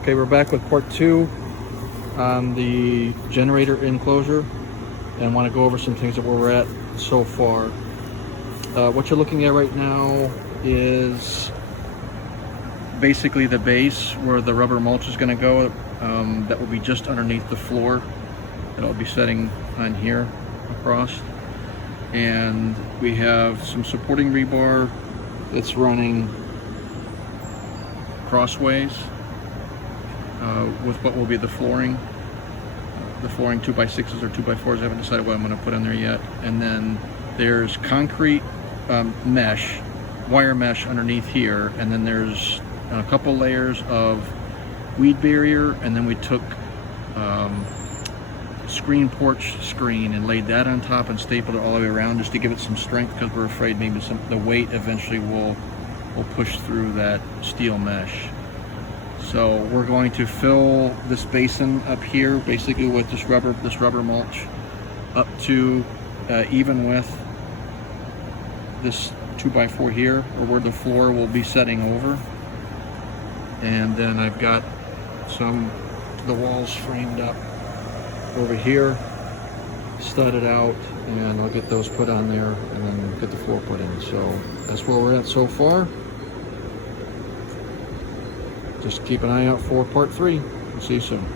Okay, we're back with part 2 on the generator enclosure, and want to go over some things that we're at so far. What you're looking at right now is basically the base where the rubber mulch is going to go. That will be just underneath the floor. It'll be setting on here across, and we have some supporting rebar that's running crossways with what will be the flooring. The flooring 2x6s or 2x4s. I haven't decided what I'm going to put in there yet. And then there's concrete mesh, wire mesh underneath here, and then there's a couple layers of weed barrier, and then we took porch screen and laid that on top and stapled it all the way around just to give it some strength, because we're afraid maybe the weight eventually will push through that steel mesh. So we're going to fill this basin up here basically with this rubber mulch up to even with this 2x4 here, or where the floor will be setting over. And then I've got the walls framed up over here, studded out, and I'll get those put on there and then get the floor put in. So that's where we're at so far. Just keep an eye out for part 3. See you soon.